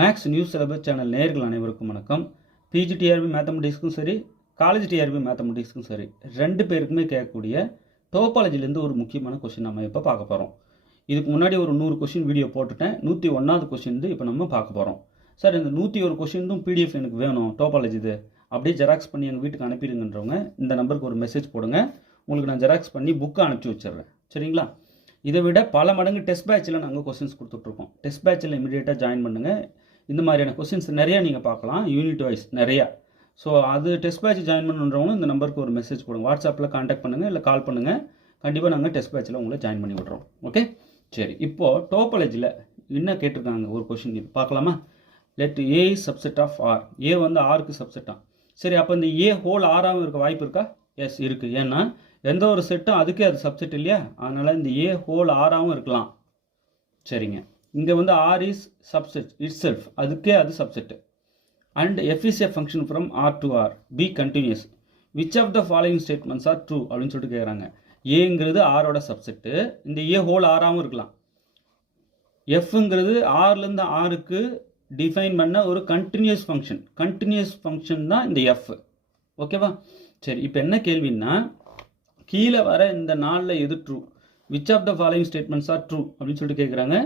Maths news syllabus channel நேயர்கள் அனைவருக்கும் வணக்கம். பிஜி டிஆர்பி மேத்தமெட்டிக்ஸ்க்கும் சரி, காலேஜ் டிஆர்பி மேத்தமெட்டிக்ஸ்க்கும் சரி, ரெண்டு பேருக்குமே கேட்கக்கூடிய டோபாலஜிலேருந்து ஒரு முக்கியமான கொஸ்டின் நம்ம இப்போ பார்க்க போகிறோம். இதுக்கு முன்னாடி ஒரு 100 கொஸ்டின் வீடியோ போட்டுட்டேன். 101வது கொஸ்டின் இப்போ நம்ம பார்க்க போகிறோம். சார், இந்த 101 கொஸ்டினும் பிடிஎஃப் எனக்கு வேணும், டோபாலஜி இது அப்படியே ஜெராக்ஸ் பண்ணி எங்கள் வீட்டுக்கு அனுப்பிடுங்கன்றவங்க இந்த நம்பருக்கு ஒரு மெசேஜ் போடுங்க. உங்களுக்கு நான் ஜெராக்ஸ் பண்ணி புக்கை அனுப்பிச்சி வச்சிடுறேன். சரிங்களா? இதை விட பல மடங்கு டெஸ்ட் பேட்சில் நாங்கள் கொஸ்டின்ஸ் கொடுத்துட்ருக்கோம். டெஸ்ட் பேட்சில் இமீடியட்டாக ஜாயின் பண்ணுங்கள். இந்த மாதிரியான கொஸ்டின்ஸ் நிறையா நீங்கள் பார்க்கலாம், யூனிட் வைஸ் நிறையா. ஸோ அது டெஸ்ட் பேட்ச் ஜாயின் பண்ணுறவங்களும் இந்த நம்பருக்கு ஒரு மெசேஜ் போடுங்க. வாட்ஸ்அப்பில் காண்டாக்ட் பண்ணுங்கள், இல்லை கால் பண்ணுங்கள். கண்டிப்பாக நாங்கள் டெஸ்ட் பேட்சில் உங்களை ஜாயின் பண்ணி விட்றோம். ஓகே, சரி. இப்போது டோபாலஜியில் என்ன கேட்டிருக்காங்க ஒரு கொஸ்டின், இது பார்க்கலாமா? Let A subset of R. A வந்து ஆருக்கு சப்செட்டாக. சரி, அப்போ இந்த ஏ ஹோல் ஆராகவும் இருக்க வாய்ப்பு இருக்கா? எஸ், இருக்குது. ஏன்னா எந்த ஒரு செட்டும் அதுக்கே அது சப்செட் இல்லையா? அதனால் இந்த ஏ ஹோல் ஆராகவும் இருக்கலாம். சரிங்க, இங்கே வந்து R is subset itself, அதுக்கே அது subset. And f is a function from R to R, be continuous, which of the following statements are true அப்படின்னு சொல்லிட்டு கேட்குறாங்க. ஏங்கிறது ஆரோட சப்செட்டு, இந்த ஏ ஹோல் ஆராகவும் இருக்கலாம். எஃப்ங்கிறது ஆர்லேருந்து ஆருக்கு டிஃபைன் பண்ண ஒரு கண்டினியூஸ் ஃபங்க்ஷன் தான் இந்த எஃப். ஓகேவா? சரி, இப்போ என்ன கேள்வின்னா, கீழே வர இந்த நாளில் எது true? Which of the following statements are true அப்படின்னு சொல்லிட்டு கேட்குறாங்க.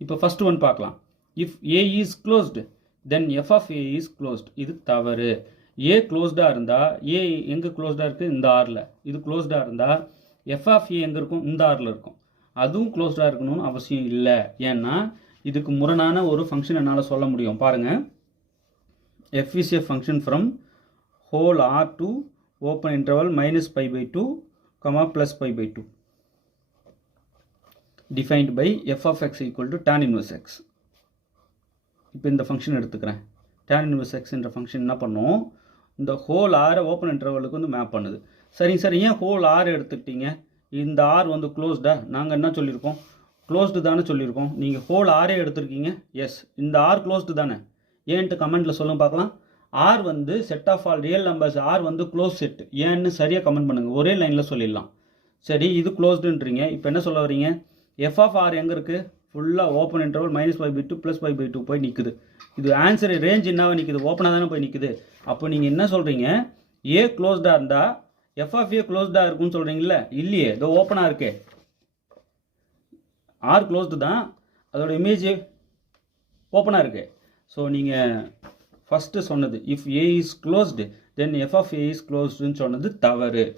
இப்போ ஃபர்ஸ்ட் ஒன் பார்க்கலாம். If A is closed then f of A is closed. இது தவறு. ஏ க்ளோஸ்டாக இருந்தால், ஏ எங்கே க்ளோஸ்டாக இருக்குது? இந்த ஆரில். இது க்ளோஸ்டாக இருந்தால் எஃப் ஆஃப் ஏ எங்கே இருக்கும்? இந்த ஆரில் இருக்கும். அதுவும் க்ளோஸ்டாக இருக்கணும்னு அவசியம் இல்லை. ஏன்னா இதுக்கு முரணான ஒரு ஃபங்க்ஷன் என்னால் சொல்ல முடியும். பாருங்கள், f is a function from whole R to open interval -π/2, plus π/2 defined by f of x equal to tan inverse x. இப்போ இந்த ஃபங்க்ஷன் எடுத்துக்கிறேன். tan inverse x என்ற ஃபங்க்ஷன் என்ன பண்ணும்? இந்த ஹோல் ஆரை ஓப்பன் இன்டர்வலுக்கு வந்து மேப் பண்ணுது. சரிங்க சார், ஏன் ஹோல் ஆர் எடுத்துக்கிட்டீங்க? இந்த ஆர் வந்து க்ளோஸ்டா? நாங்கள் என்ன சொல்லியிருக்கோம்? க்ளோஸ்டு தானே சொல்லியிருக்கோம். நீங்கள் ஹோல் ஆரே எடுத்துருக்கீங்க. எஸ், இந்த ஆர் க்ளோஸ்டு தானே. ஏன்ட்டு கமெண்ட்டில் சொல்லுங்க பார்க்கலாம். ஆர் வந்து set of all real numbers, R வந்து க்ளோஸ் செட். ஏன்னு சரியாக கமெண்ட் பண்ணுங்கள், ஒரே லைனில் சொல்லிடலாம். சரி, இது க்ளோஸ்டுன்றீங்க. இப்போ என்ன சொல்ல வரீங்க? எஃப் ஆஃப் ஆர் எங்கே இருக்குது? ஃபுல்லாக ஓப்பன் இன்டர்வல் -π/2 +π/2 போய் நிற்குது. இது ஆன்சர் ரேஞ்ச் என்னவா நிற்குது? ஓப்பனாக தானே போய் நிற்குது. அப்போ நீங்கள் என்ன சொல்கிறீங்க? ஏ க்ளோஸ்டாக இருந்தால் எஃப் ஆஃப் ஏ க்ளோஸ்டாக இருக்குன்னு சொல்கிறீங்களா? இல்லையே, இதோ ஓப்பனாக இருக்கே. ஆர் க்ளோஸ்டு தான், அதோட இமேஜ் ஓப்பனாக இருக்கு. ஸோ நீங்கள் ஃபஸ்ட்டு சொன்னது if A is closed then f of A is க்ளோஸ்டுன்னு சொன்னது தவறு.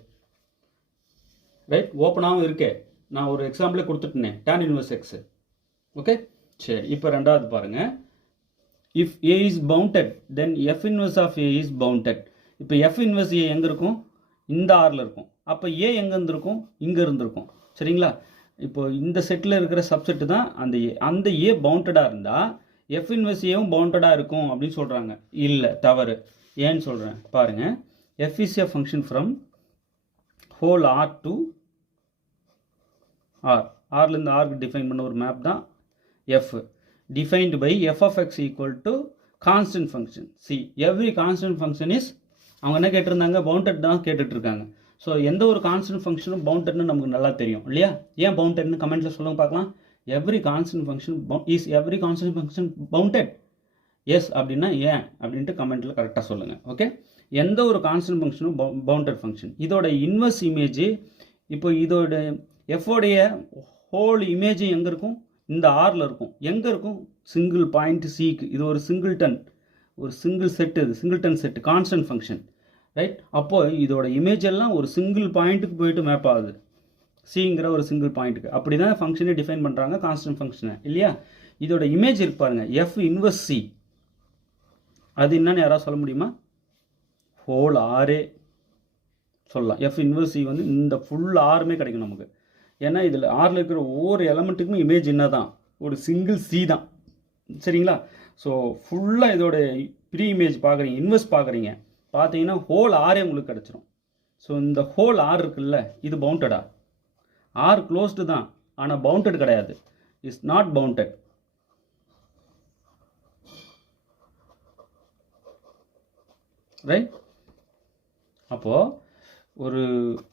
ரைட், ஓப்பனாகவும் இருக்கே. நான் ஒரு எக்ஸாம்பிளே கொடுத்துட்டேனே, tan inverse x. ஓகே, சரி. இப்போ ரெண்டாவது பாருங்கள். If A is bounded then f inverse of A is bounded. இப்போ எஃப் இன்வர்ஸ் ஏ எங்கே இருக்கும்? இந்த ஆரில் இருக்கும். அப்போ ஏ எங்கே இருந்திருக்கும்? இங்கே இருந்திருக்கும். சரிங்களா? இப்போ இந்த செட்டில் இருக்கிற சப்செட்டு தான் அந்த ஏ. அந்த ஏ பவுண்டடாக இருந்தால் எஃப் இன்வர்ஸ் ஏவும் பவுண்டடாக இருக்கும் அப்படின்னு சொல்கிறாங்க. இல்லை, தவறு. ஏன்னு சொல்கிறேன் பாருங்கள். F is a function from whole R to R. ஆர்லேருந்து ஆருக்கு டிஃபைன் பண்ண ஒரு மேப் தான் f. Defined by f of x equal to constant function. C, every constant function is, அவங்க என்ன கேட்டிருந்தாங்க? பவுண்டட் தான் கேட்டுட்ருக்காங்க. ஸோ எந்த ஒரு கான்ஸ்டன்ட் ஃபங்க்ஷனும் பவுண்டட்னு நமக்கு நல்லா தெரியும் இல்லையா? ஏன் பவுண்டட்னு கமெண்ட்டில் சொல்லுங்க பார்க்கலாம். Every constant function is every constant function bounded. Yes அப்படின்னா ஏன் அப்படின்ட்டு கமெண்ட்டில் கரெக்டாக சொல்லுங்கள். ஓகே, எந்த ஒரு கான்ஸ்டன்ட் ஃபங்க்ஷனும் பவுண்டட் ஃபங்க்ஷன். இதோட இன்வர்ஸ் இமேஜ், இப்போ இதோட எஃபோடைய ஹோல் இமேஜ் எங்கே இருக்கும்? இந்த ஆரில் இருக்கும். எங்கே இருக்கும்? சிங்கிள் பாயிண்ட் சிக்கு. இது ஒரு சிங்கிள்டன், ஒரு சிங்கிள் செட்டு. இது singleton set, constant function. Right, அப்போது இதோட இமேஜ் எல்லாம் ஒரு சிங்கிள் பாயிண்ட்டுக்கு போயிட்டு மேப் ஆகுது, சிங்கிற ஒரு சிங்கிள் பாயிண்ட்டுக்கு. அப்படி தான் ஃபங்க்ஷனை டிஃபைன் பண்ணுறாங்க, கான்ஸ்டன்ட் ஃபங்க்ஷனை இல்லையா? இதோட இமேஜ் இருக்கு பாருங்கள், எஃப் இன்வர்ஸ் சி. அது என்னன்னு யாராவது சொல்ல முடியுமா? ஹோல் ஆரே சொல்லலாம். எஃப் இன்வர்ஸ் சி வந்து இந்த ஃபுல் ஆருமே கிடைக்கும் நமக்கு. ஏன்னா இதில் ஆரில் இருக்கிற ஒவ்வொரு எலமெண்ட்டுக்குமே இமேஜ் என்ன தான்? ஒரு சிங்கிள் சி தான். சரிங்களா? ஸோ ஃபுல்லாக இதோட ப்ரீ இமேஜ் பார்க்குறீங்க, இன்வெர்ஸ் பார்க்குறீங்க, பார்த்தீங்கன்னா ஹோல் ஆரே உங்களுக்கு கிடச்சிரும். ஸோ இந்த ஹோல் ஆர் இருக்குல்ல, இது பவுண்டடா? ஆர் க்ளோஸ்டு தான், ஆனால் பவுண்டட் கிடையாது. Is not bounded. ரைட், அப்போது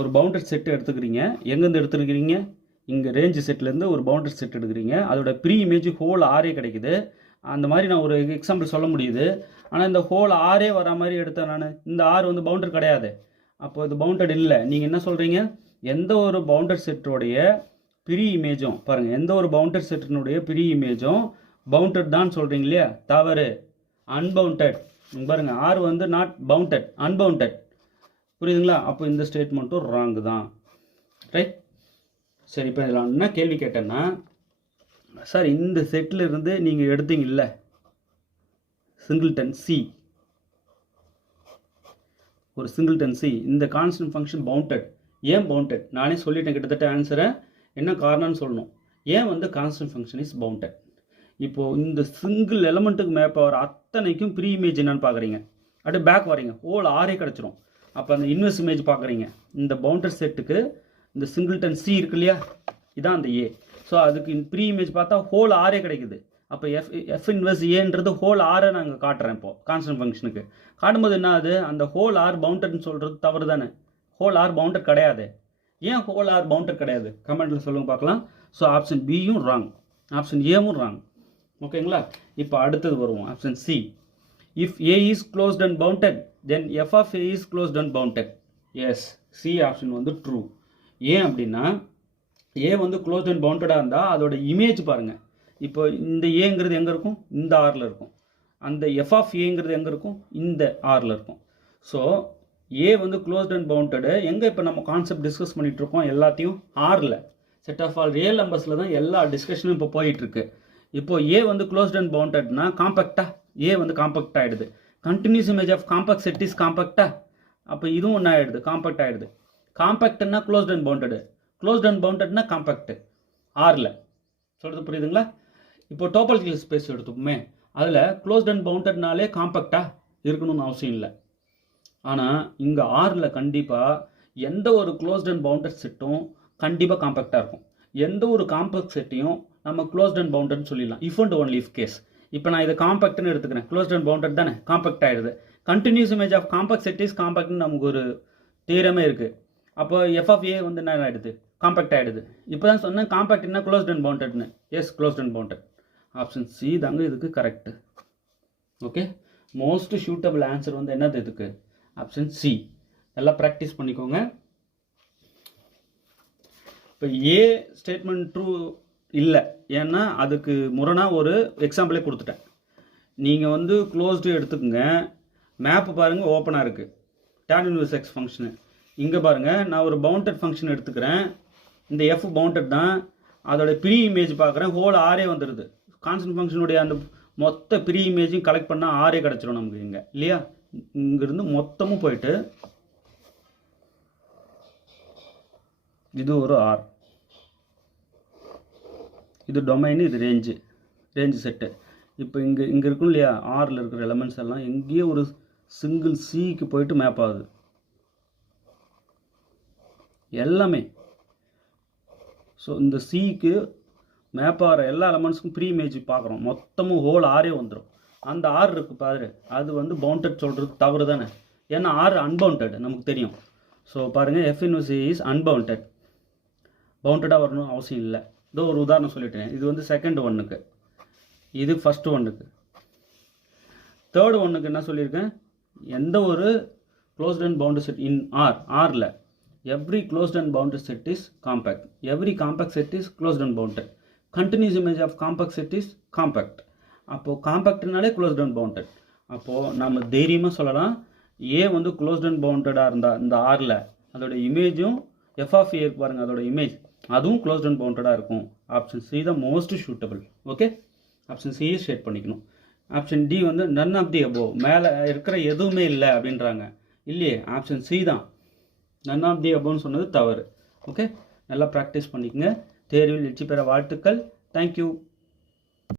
ஒரு பவுண்டட் செட்டு எடுத்துக்கிறீங்க. எங்கேருந்து எடுத்துருக்கிறீங்க? இங்கே ரேஞ்சு செட்லேருந்து ஒரு பவுண்டட் செட் எடுக்கிறீங்க. அதோட ப்ரீ இமேஜ் ஹோல் ஆரே கிடைக்குது. அந்த மாதிரி நான் ஒரு எக்ஸாம்பிள் சொல்ல முடியுது. ஆனால் இந்த ஹோல் ஆரே வர மாதிரி எடுத்தேன் நான். இந்த ஆர் வந்து பவுண்டட் கிடையாது, அப்போ இது பவுண்டட் இல்லை. நீங்கள் என்ன சொல்கிறீங்க, எந்த ஒரு பவுண்டட் செட்டோடைய ப்ரீ இமேஜும் பாருங்கள், எந்த ஒரு பவுண்டட் செட்டினுடைய ப்ரீ இமேஜும் பவுண்டட் தான் சொல்கிறீங்க இல்லையா? தவறு. அன்பவுண்டட். பாருங்கள், ஆர் வந்து நாட் பவுண்டட், அன்பவுண்டட். புரியுதுங்களா? அப்போ இந்த ஸ்டேட்மெண்ட்டும் ராங்கு தான். ரைட். சரி, இப்போ இதில் என்ன கேள்வி கேட்டேன்னா, சார் இந்த செட்டில் இருந்து நீங்கள் எடுத்தீங்கல்ல சிங்கிள்டன் சி, ஒரு சிங்கிள்டன் சி, இந்த கான்ஸ்டன்ட் ஃபங்க்ஷன் பவுண்டட். ஏன் பவுண்டட்? நானே சொல்லிட்டேன் கிட்டத்தட்ட ஆன்சரை. என்ன காரணம்னு சொல்லணும். ஏன் வந்து கான்ஸ்டன்ட் ஃபங்க்ஷன் இஸ் பவுண்டட்? இப்போது இந்த சிங்கிள் எலமெண்ட்டுக்கு மேப் ஆகிற அத்தனைக்கும் ப்ரீ இமேஜ் என்னன்னு பார்க்குறீங்க, அப்படியே பேக் வரீங்க, ஹோல் ஆரே கிடச்சிரும். அப்போ அந்த இன்வெர்ஸ் இமேஜ் பார்க்குறீங்க. இந்த பவுண்டட் செட்டுக்கு இந்த சிங்கிள்டன் சி இருக்கு இல்லையா, இதான் அந்த ஏ. ஸோ அதுக்கு ப்ரீ இமேஜ் பார்த்தா ஹோல் ஆரே கிடைக்குது. அப்போ எஃப் இன்வெர்ஸ் ஏன்றது ஹோல் ஆரை நாங்கள் காட்டுறேன். இப்போது கான்ஸ்டன்ட் ஃபங்க்ஷனுக்கு காட்டும்போது என்ன ஆகுது, அந்த ஹோல் ஆர் பவுண்டட்னு சொல்கிறது தவறு தானே. ஹோல் ஆர் பவுண்டட் கிடையாது. ஏன் ஹோல் ஆர் பவுண்டட் கிடையாது? கமெண்ட்டில் சொல்லுங்க பார்க்கலாம். ஸோ ஆப்ஷன் பியும் ராங், ஆப்ஷன் ஏவும் ராங். ஓகேங்களா? இப்போ அடுத்தது வருவோம். Option C, if A is closed and bounded then f of A is closed and bounded. Yes, C option வந்து ட்ரூ. ஏன் அப்படின்னா, ஏ வந்து க்ளோஸ்ட் அண்ட் பவுண்டடாக இருந்தால் அதோட இமேஜ் பாருங்கள். இப்போ இந்த ஏங்கிறது எங்கே இருக்கும், இந்த ஆரில் இருக்கும். அந்த எஃப் ஆஃப் ஏங்கிறது எங்கே இருக்கும், இந்த ஆரில் இருக்கும். ஸோ ஏ வந்து க்ளோஸ்ட் அண்ட் பவுண்டடு எங்கே? இப்போ நம்ம கான்செப்ட் டிஸ்கஸ் பண்ணிகிட்டு இருக்கோம் எல்லாத்தையும் ஆரில், செட் ஆஃப் ஆல் ரியல் நம்பர்ஸில் தான் எல்லா டிஸ்கஷனும் இப்போ போயிட்டுருக்கு. இப்போ ஏ வந்து க்ளோஸ்ட் அண்ட் பவுண்டட்னா காம்பேக்டா, ஏ வந்து காம்பேக்ட் ஆகிடுது. Continuous image of compact set is காம்பேக்டா. அப்போ இதுவும் ஒன்று ஆகிடுது, காம்பேக்ட் ஆகிடுது. காம்பேக்ட்னா closed and bounded, closed and பவுண்டட்னா காம்பேக்ட் ஆரில். சொல்கிறது புரியுதுங்களா? இப்போ டோபாலஜிக்கல் ஸ்பேஸ் எடுத்துப்போமே, அதில் க்ளோஸ்ட் அண்ட் பவுண்டட்னாலே காம்பேக்டாக இருக்கணும்னு அவசியம் இல்லை. ஆனால் இங்கே ஆரில் கண்டிப்பாக எந்த ஒரு க்ளோஸ்ட் அண்ட் பவுண்டட் செட்டும் கண்டிப்பாக காம்பேக்டாக இருக்கும். எந்த ஒரு காம்பேக்ட் செட்டையும் நம்ம க்ளோஸ்ட் அண்ட் பவுண்டட்னு சொல்லிடலாம், if and only if case. இப்போ நான் இதை காம்பேக்ட்னு எடுத்துக்கிறேன், க்ளோஸ்ட் அண்ட் பவுண்டட் தானே, காம்பேக்ட் ஆகிடுது. Continuous image of compact set is காம்பேக்ட்னு நமக்கு ஒரு தியரமே இருக்குது. அப்போ எஃப் ஆஃப் ஏ வந்து என்ன ஆகிடுது, காம்பேக்ட் ஆகிடுது. இப்போ தான் சொன்னேன் காம்பேக்ட்னா க்ளோஸ்ட் அண்ட் பவுண்டட்னு. Yes, closed and bounded. Option C தாங்க இதுக்கு correct. Okay, most suitable answer வந்து என்னது இதுக்கு, ஆப்ஷன் சி. நல்லா ப்ராக்டிஸ் பண்ணிக்கோங்க. இப்போ ஏ ஸ்டேட்மெண்ட் ட்ரூ இல்லை, ஏன்னா அதுக்கு முரணாக ஒரு எக்ஸாம்பிளே கொடுத்துட்டேன். நீங்கள் வந்து க்ளோஸ்டு எடுத்துக்கோங்க, மேப்பு பாருங்கள் ஓப்பனாக இருக்குது, tan இன்வெர்ஸ் எக்ஸ் ஃபங்க்ஷனு. இங்கே பாருங்கள், நான் ஒரு பவுண்டட் ஃபங்க்ஷன் எடுத்துக்கிறேன், இந்த எஃப் பவுண்டட் தான், அதோட ப்ரீ இமேஜ் பார்க்குறேன், ஹோல் ஆரே வந்துடுது. கான்ஸ்டன்ட் ஃபங்க்ஷனுடைய அந்த மொத்த ப்ரீ இமேஜையும் கலெக்ட் பண்ணால் ஆரே கிடச்சிடும் நமக்கு இங்கே இல்லையா. இங்கேருந்து மொத்தமும் போயிட்டு இது ஒரு ஆர், இது டொமைனு, இது ரேஞ்சு செட்டு. இப்போ இங்கே இருக்கும் இல்லையா, ஆரில் இருக்கிற எலமெண்ட்ஸ் எல்லாம் எங்கேயோ ஒரு சிங்கிள் சிக்கு போயிட்டு மேப் ஆகுது எல்லாமே. ஸோ இந்த சிக்கு மேப் ஆகிற எல்லா எலமெண்ட்ஸுக்கும் ப்ரீ இமேஜ் பார்க்குறோம், மொத்தமும் ஹோல் ஆரே வந்துடும். அந்த ஆர் இருக்குது பாரு, அது வந்து பவுண்டட் சொல்கிறது தவறு தானே, ஏன்னா ஆர் அன்பவுண்டட் நமக்கு தெரியும். ஸோ பாருங்கள், எஃப் இன்வெர்ஸ் இஸ் அன்பவுண்டட், பவுண்டடாக வரணும் அவசியம் இல்லை. இதோ ஒரு உதாரணம் சொல்லிட்டேன். இது வந்து செகண்ட் ஒன்றுக்கு, இது ஃபஸ்ட்டு ஒன்றுக்கு. தேர்டு ஒன்றுக்கு என்ன சொல்லியிருக்கேன், எந்த ஒரு closed and bounded set in ஆரில் every closed and bounded set is compact, every compact set is closed and bounded, continuous image of compact set is compact. அப்போது காம்பேக்ட்னாலே க்ளோஸ்ட் அண்ட் பவுண்டட். அப்போது நம்ம தைரியமாக சொல்லலாம், ஏ வந்து க்ளோஸ்ட் அண்ட் பவுண்டடாக இருந்தால் இந்த ஆரில் அதோட இமேஜும் எஃப் ஆஃப் ஏ பாருங்கள், அதோட இமேஜ் அதுவும் க்ளோஸ்ட் அண்ட் பவுண்டடாக இருக்கும். ஆப்ஷன் சி தான் மோஸ்ட் சூட்டபிள். ஓகே, ஆப்ஷன் சியை ஷேட் பண்ணிக்கணும். ஆப்ஷன் டி வந்து நன் ஆஃப் தி அபோவ், மேலே இருக்கிற எதுவுமே இல்லை அப்படின்றாங்க. இல்லையே, ஆப்ஷன் சி தான் நன் ஆஃப் தி அபோவ்னு சொன்னது தவறு. ஓகே, நல்லா ப்ராக்டிஸ் பண்ணிக்கங்க. தேர்வில் வெற்றி பெற வாழ்த்துக்கள். தேங்க்யூ.